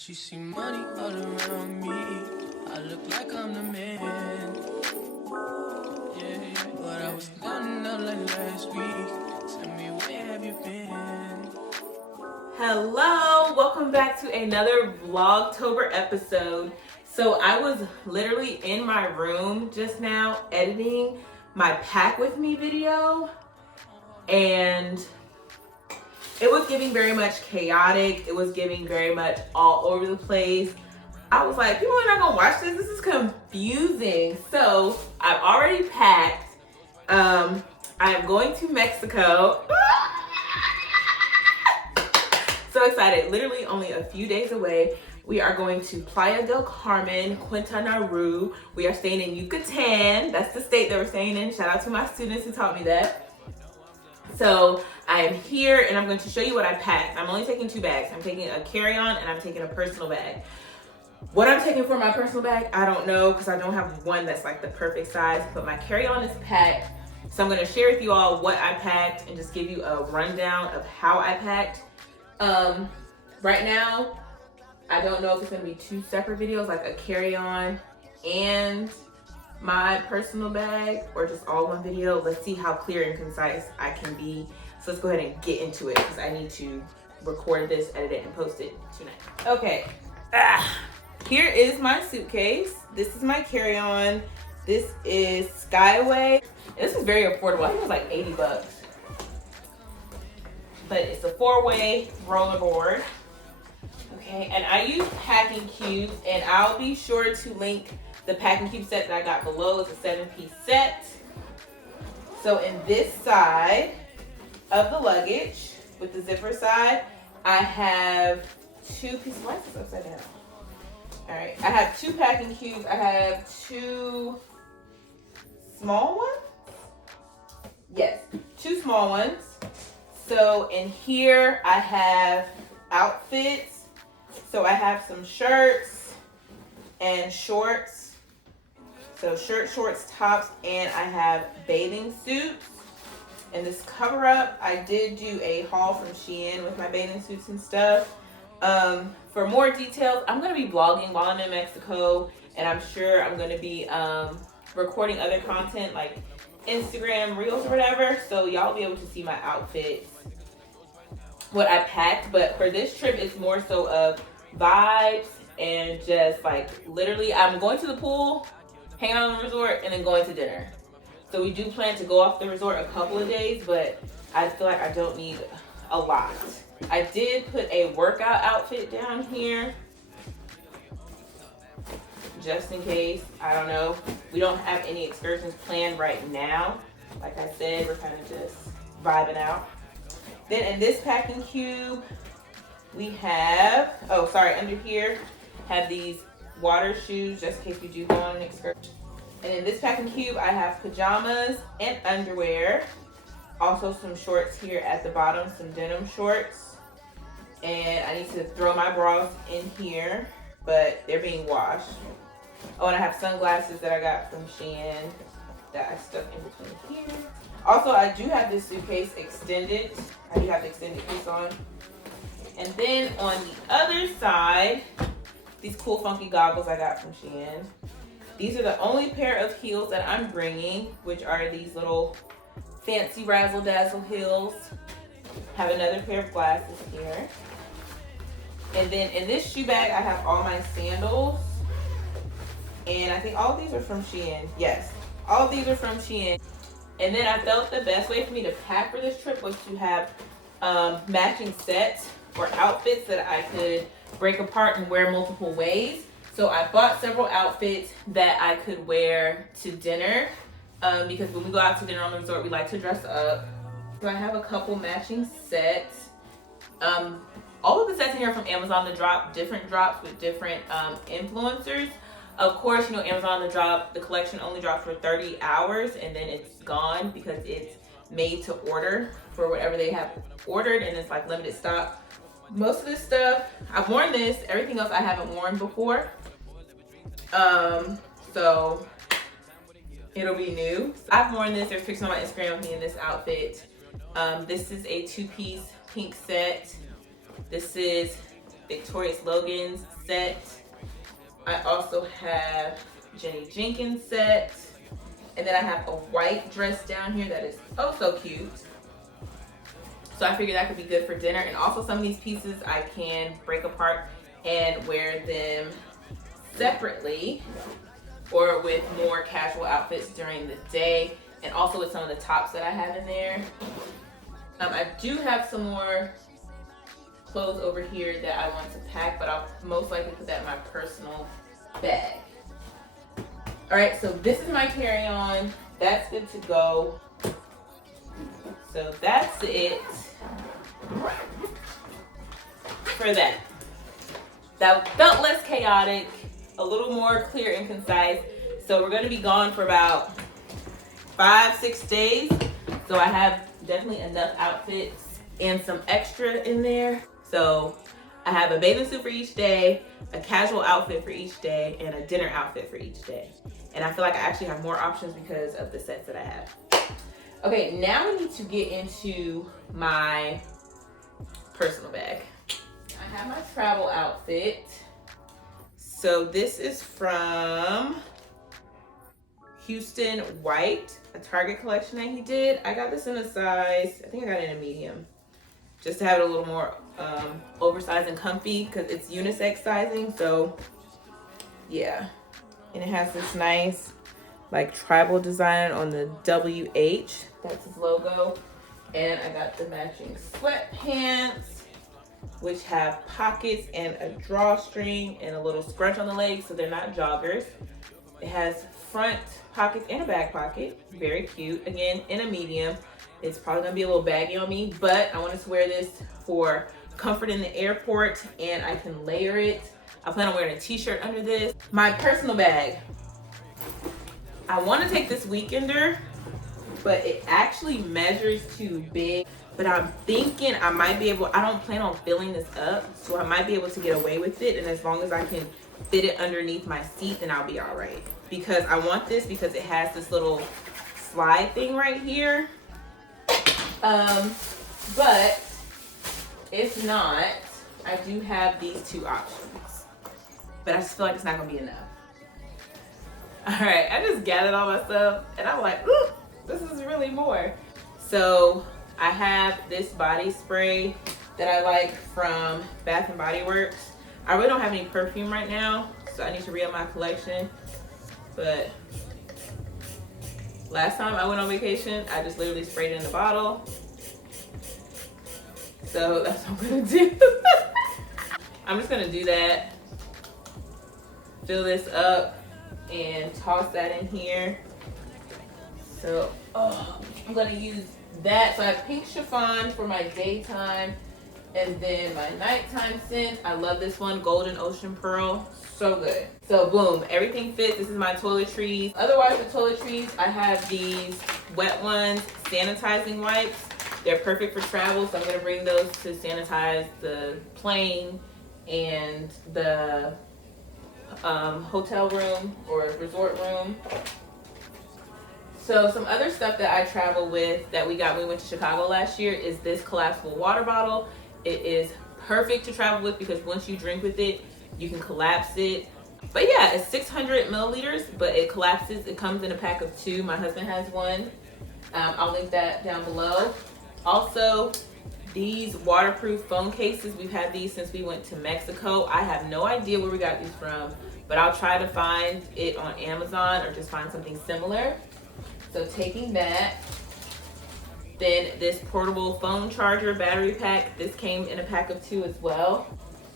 She see money all around me. I look like I'm the man. Yeah, but I was down out like last week. Tell me, where have you been? Hello, welcome back to another Vlogtober episode. So I was literally in my room just now editing my pack with me video, and it was giving very much chaotic. It was giving very much all over the place. I was like, people are not gonna watch this. This is confusing. So I've already packed. I am going to Mexico. So excited. Literally only a few days away. We are going to Playa del Carmen, Quintana Roo. We are staying in Yucatan. That's the state that we're staying in. Shout out to my students who taught me that. So I am here and I'm going to show you what I packed. I'm only taking 2 bags. I'm taking a carry-on and I'm taking a personal bag. What I'm taking for my personal bag, I don't know, because I don't have one that's like the perfect size, but my carry-on is packed. So I'm going to share with you all what I packed and just give you a rundown of how I packed. Right now, I don't know if it's going to be 2 separate videos, like a carry-on and my personal bag, or just all one video. Let's see how clear and concise I can be. So let's go ahead and get into it, because I need to record this, edit it, and post it tonight. Okay. Here is my suitcase. This is my carry-on. This is Skyway. This is very affordable. I think it was like 80 bucks. But it's a 4-way rollerboard. Okay, and I use packing cubes, and I'll be sure to link the packing cube set that I got below. It's a 7-piece set. So in this side of the luggage, with the zipper side, I have 2 pieces. Why is this upside down? All right, I have 2 packing cubes. I have 2 small ones. Yes, 2 small ones. So in here I have outfits. So I have some shirts and shorts. So shirt, shorts, tops, and I have bathing suits. And this cover up, I did do a haul from Shein with my bathing suits and stuff. For more details, I'm going to be vlogging while I'm in Mexico, and I'm sure I'm going to be recording other content like Instagram Reels or whatever, so y'all will be able to see my outfits, what I packed. But for this trip, it's more so of vibes and just like literally I'm going to the pool, hang out on the resort, and then going to dinner. So we do plan to go off the resort a couple of days, but I feel like I don't need a lot. I did put a workout outfit down here just in case. I don't know. We don't have any excursions planned right now. Like I said, we're kind of just vibing out. Then in this packing cube, we have, under here, have these water shoes just in case we do go on an excursion. And in this packing cube, I have pajamas and underwear. Also some shorts here at the bottom, some denim shorts. And I need to throw my bras in here, but they're being washed. Oh, and I have sunglasses that I got from Shein that I stuck in between here. Also, I do have this suitcase extended. I do have the extended case on. And then on the other side, these cool funky goggles I got from Shein. These are the only pair of heels that I'm bringing, which are these little fancy razzle dazzle heels. Have another pair of glasses here. And then in this shoe bag, I have all my sandals. And I think all of these are from Shein. Yes, all of these are from Shein. And then I felt the best way for me to pack for this trip was to have matching sets or outfits that I could break apart and wear multiple ways. So I bought several outfits that I could wear to dinner because when we go out to dinner on the resort, we like to dress up. So I have a couple matching sets. All of the sets in here are from Amazon. The drop, different drops with different influencers. Of course, you know, Amazon, the collection only drops for 30 hours and then it's gone because it's made to order for whatever they have ordered, and it's like limited stock. Most of this stuff, I've worn this. Everything else I haven't worn before. So it'll be new. I've worn this. There's pictures on my Instagram of me in this outfit. This is a 2-piece pink set. This is Victorious Logan's set. I also have Jenny Jenkins set. And then I have a white dress down here that is oh so cute. So I figured that could be good for dinner. And also some of these pieces I can break apart and wear them separately or with more casual outfits during the day. And also with some of the tops that I have in there. I do have some more clothes over here that I want to pack, but I'll most likely put that in my personal bag. All right, so this is my carry-on. That's good to go. So that's it for that. That felt less chaotic, a little more clear and concise. So we're gonna be gone for about 5-6 days. So I have definitely enough outfits and some extra in there. So I have a bathing suit for each day, a casual outfit for each day, and a dinner outfit for each day. And I feel like I actually have more options because of the sets that I have. Okay, now we need to get into my personal bag. I have my travel outfit. So this is from Houston White, a Target collection that he did. I got this in a size, I think I got it in a medium, just to have it a little more oversized and comfy because it's unisex sizing. So yeah, and it has this nice like tribal design on the WH. That's his logo. And I got the matching sweatpants, which have pockets and a drawstring and a little scrunch on the legs, so they're not joggers. It has front pockets and a back pocket. Very cute. Again, in a medium. It's probably gonna be a little baggy on me, but I wanted to wear this for comfort in the airport, and I can layer it. I plan on wearing a t-shirt under this. My personal bag. I want to take this weekender, but it actually measures too big. But I'm thinking I might be able, I don't plan on filling this up, so I might be able to get away with it. And as long as I can fit it underneath my seat, then I'll be all right. Because I want this because it has this little slide thing right here. But if not, I do have these two options. But I just feel like it's not gonna be enough. All right, I just gathered all my stuff and I'm like, ooh, this is really more. So I have this body spray that I like from Bath & Body Works. I really don't have any perfume right now, so I need to re-up my collection. But last time I went on vacation, I just literally sprayed it in a bottle. So that's what I'm gonna do. I'm just gonna do that. Fill this up and toss that in here. So I'm gonna use that. So I have pink chiffon for my daytime, and then my nighttime scent. I love this one, Golden Ocean Pearl. So good. So boom, everything fits. This is my toiletries. Otherwise, the toiletries, I have these wet ones, sanitizing wipes. They're perfect for travel, so I'm gonna bring those to sanitize the plane and the hotel room or resort room. So some other stuff that I travel with that we got when we went to Chicago last year is this collapsible water bottle. It is perfect to travel with because once you drink with it, you can collapse it. But yeah, it's 600 milliliters, but it collapses. It comes in a pack of 2. My husband has one. I'll link that down below. Also, these waterproof phone cases, we've had these since we went to Mexico. I have no idea where we got these from, but I'll try to find it on Amazon or just find something similar. So taking that, then this portable phone charger battery pack, this came in a pack of 2 as well.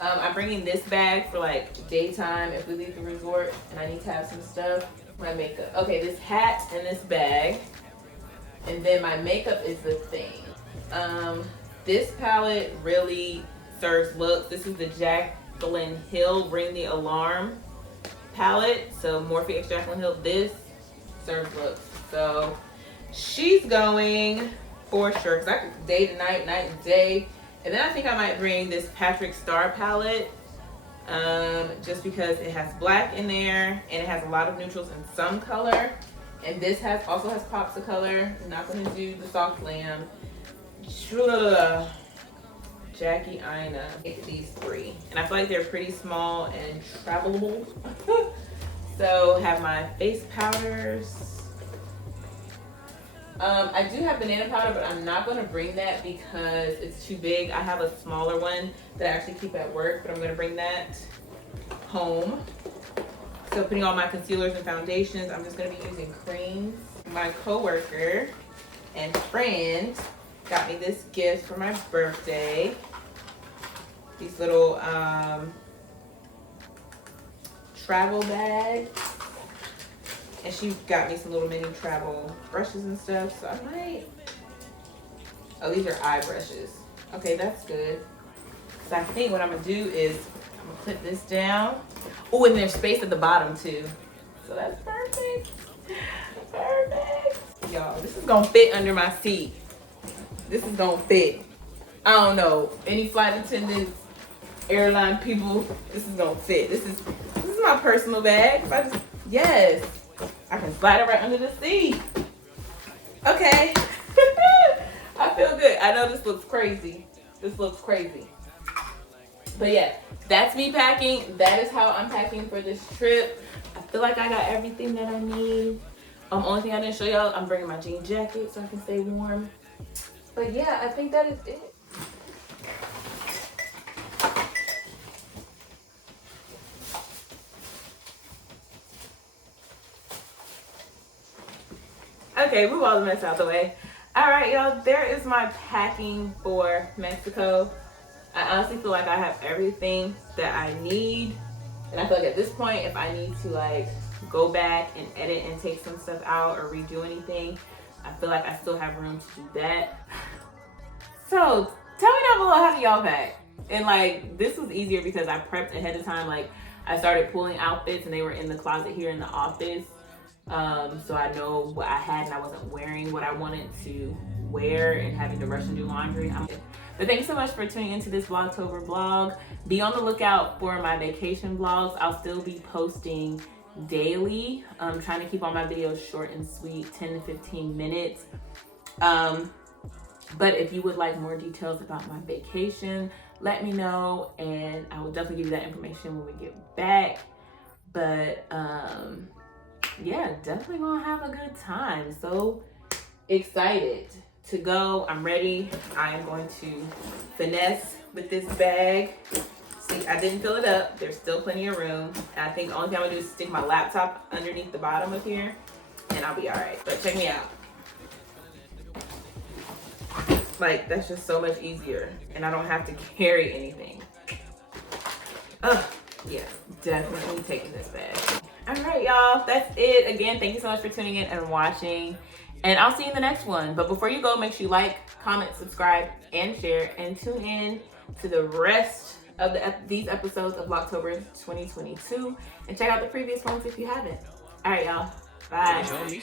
I'm bringing this bag for like daytime if we leave the resort and I need to have some stuff. My makeup. Okay, this hat and this bag. And then my makeup is the thing. This palette really serves looks. This is the JaLynn Hill Ring the Alarm palette. So Morphe x Jaclyn Hill. This serves looks. So she's going for sure. Cause I could day to night, night and day. And then I think I might bring this Patrick Star palette. Just because it has black in there and it has a lot of neutrals and some color. And this also has pops of color. I'm not gonna do the soft lamb. Jackie Ina. These 3. And I feel like they're pretty small and travelable. So have my face powders. I do have banana powder, but I'm not gonna bring that because it's too big. I have a smaller one that I actually keep at work, but I'm gonna bring that home. So putting all my concealers and foundations, I'm just gonna be using creams. My coworker and friend got me this gift for my birthday. These little travel bags. And she got me some little mini travel brushes and stuff. So I might, oh, these are eye brushes. Okay, that's good. So I think what I'm gonna do is I'm gonna put this down. Oh, and there's space at the bottom too. So that's perfect. Perfect. Y'all, this is gonna fit under my seat. This is gonna fit. I don't know, any flight attendants, airline people, this is gonna fit. This is my personal bag. If I just, yes. I can slide it right under the seat. Okay. I feel good. I know this looks crazy. This looks crazy. But yeah, that's me packing. That is how I'm packing for this trip. I feel like I got everything that I need. Only thing I didn't show y'all, I'm bringing my jean jacket so I can stay warm. But yeah, I think that is it. Okay, move all the mess out the way. All right, y'all, there is my packing for Mexico. I honestly feel like I have everything that I need. And I feel like at this point, if I need to like go back and edit and take some stuff out or redo anything, I feel like I still have room to do that. So tell me down below, how do y'all pack? And like, this was easier because I prepped ahead of time. Like I started pulling outfits and they were in the closet here in the office. So I know what I had and I wasn't wearing what I wanted to wear and having to rush and do laundry. But thanks so much for tuning into this Vlogtober vlog. Be on the lookout for my vacation vlogs. I'll still be posting daily. I'm trying to keep all my videos short and sweet, 10 to 15 minutes. But if you would like more details about my vacation, let me know and I will definitely give you that information when we get back. But yeah, definitely gonna have a good time. So excited to go. I'm ready. I am going to finesse with this bag. See, I didn't fill it up. There's still plenty of room. And I think the only thing I'm gonna do is stick my laptop underneath the bottom of here and I'll be all right. But check me out. Like, that's just so much easier and I don't have to carry anything. Yeah, definitely taking this bag. All right, y'all, that's it. Again, thank you so much for tuning in and watching, and I'll see you in the next one. But before you go, make sure you like, comment, subscribe, and share, and tune in to the rest of these episodes of Vlogtober 2022, and check out the previous ones if you haven't. All right, y'all, bye. Bye.